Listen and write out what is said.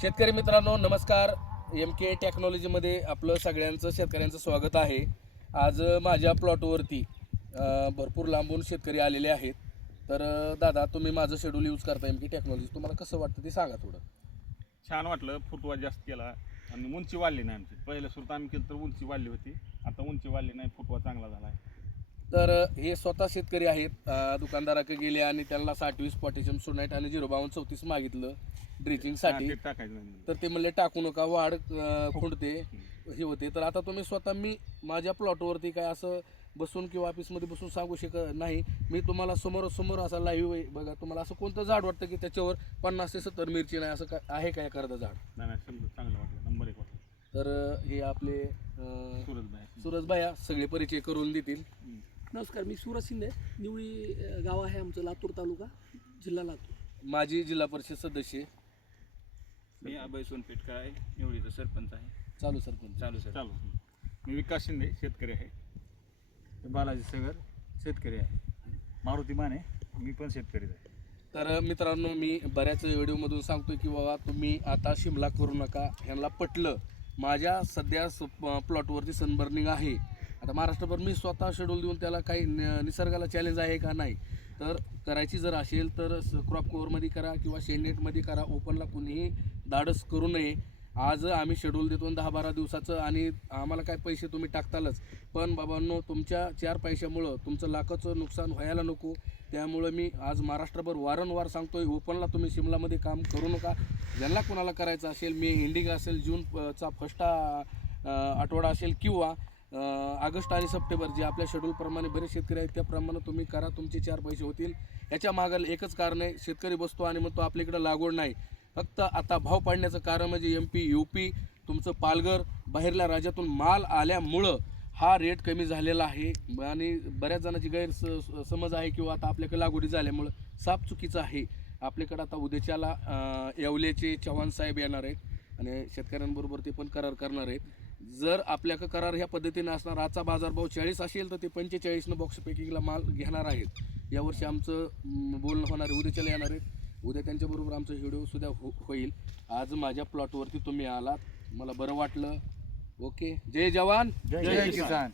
शेतकरी मित्रांनो नमस्कार. MK टेक्नॉलॉजीमध्ये आपलं सगळ्यांचं शेतकऱ्यांचं स्वागत आहे. आज माझ्या प्लॉटवरती भरपूर लांबून शेतकरी आलेले आहेत. तर दादा तुम्ही माझं शेड्यूल यूज करता MK टेक्नॉलॉजी, तुम्हाला कसं वाटतं ते सांगा थोडं. छान वाटलं. फुटवा जास्त केला आणि उंची वाढली नाही आमची. पहिलं सुरुवात आम्ही केलं तर उंची वाढली होती, आता उंची वाढली नाही, फुटवा चांगला झाला आहे. तर हे स्वतः शेतकरी आहेत. दुकानदाराकडे गेले आणि त्यांना 60-20 पोटॅशियम सोनाईट आणि 052-34 मागितलं ड्रिचिंगसाठी. ते टाकायचं नाही. तर ते म्हणले टाकू नका, वाढ खुंटते हे होते. तर आता तुम्ही स्वतः मी माझ्या प्लॉटवरती काय असं बसून किंवा ऑफिसमध्ये बसून सांगू शकत नाही. मी तुम्हाला समोरासमोर असा लाईव्ह बघा, तुम्हाला असं कोणतं झाड वाटतं की त्याच्यावर 50 ते 70 मिरची नाही, असं काय आहे काय एखादं झाड? नाही समजा चांगलं वाटलं, नंबर 1 वाटलं. तर हे आपले सूरज भाया सगळे परिचय करून देतील. नमस्कार, मी सूरज शिंदे. निवळी गाव आहे आमचं, लातूर तालुका, जिल्हा लातूर. माजी जिल्हा परिषद सदस्य. मी अभय सोनपेटकर आहे, निवडीचा सरपंच आहे. चालू सरपंच. चालू. मी विकास शिंदे, शेतकरी आहे. बालाजी सगर, शेतकरी आहे. मारुती माने, मी पण शेतकरीच आहे. तर मित्रांनो मी बऱ्याच व्हिडिओमधून सांगतोय की बाबा तुम्ही आता शिमला करू नका. ह्यांना पटलं. माझ्या सध्या प्लॉटवरती सनबर्निंग आहे. आता महाराष्ट्रभर मी स्वतः शेड्यूल देऊन त्याला काही निसर्गाला चॅलेंज आहे का नाही, तर करायची जर असेल तर क्रॉप कव्हरमध्ये करा किंवा शेडनेटमध्ये करा. ओपनला कुणीही धाडस करू नये. आज आम्ही शेड्यूल देतो 10-12 दिवसाचं आणि आम्हाला काय पैसे तुम्ही टाकतालच, पण बाबांनो तुमच्या 4 पैशामुळं तुमचं लाखाचं नुकसान व्हायला नको. त्यामुळं मी आज महाराष्ट्रभर वारंवार सांगतोय, ओपनला तुम्ही शिमलामध्ये काम करू नका. ज्यांना कोणाला करायचं असेल, मे एंडिंग असेल, जूनचा फर्स्ट आठवडा असेल किंवा ऑगस्ट आणि सप्टेंबर जे आपल्या शेड्यूलप्रमाणे बरेच शेतकरी आहेत त्याप्रमाणे तुम्ही करा. तुमचे 4 पैसे होतील. याच्या मागं एकच कारण आहे, शेतकरी बसतो आणि म्हणतो आपल्याकडे लागवड नाही. फक्त आता भाव पाडण्याचं कारण म्हणजे MP UP तुमचं पालघर बाहेरल्या राज्यातून माल आल्यामुळं हा रेट कमी झालेला आहे आणि बऱ्याच जणांची गैरसमज आहे किंवा आता आपल्याकडे लागवडी झाल्यामुळं साफ चुकीचं आहे. आपल्याकडं आता उद्याच्याला येवल्याचे चव्हाण साहेब येणार आहेत आणि शेतकऱ्यांबरोबर ते पण करार करणार आहेत. जर आपल्याकडं करार ह्या पद्धतीने असणार, आजचा बाजारभाव 40 असेल तर ते 45 बॉक्स पॅकिंगला माल घेणार आहेत. यावर्षी आमचं बोलणं होणार आहे, उद्याच्याला येणार आहेत. उद्या त्यांच्याबरोबर आमचं व्हिडिओ सुद्धा होईल. आज माझ्या प्लॉटवरती तुम्ही आलात, मला बरं वाटलं. ओके. जय जवान जय किसान.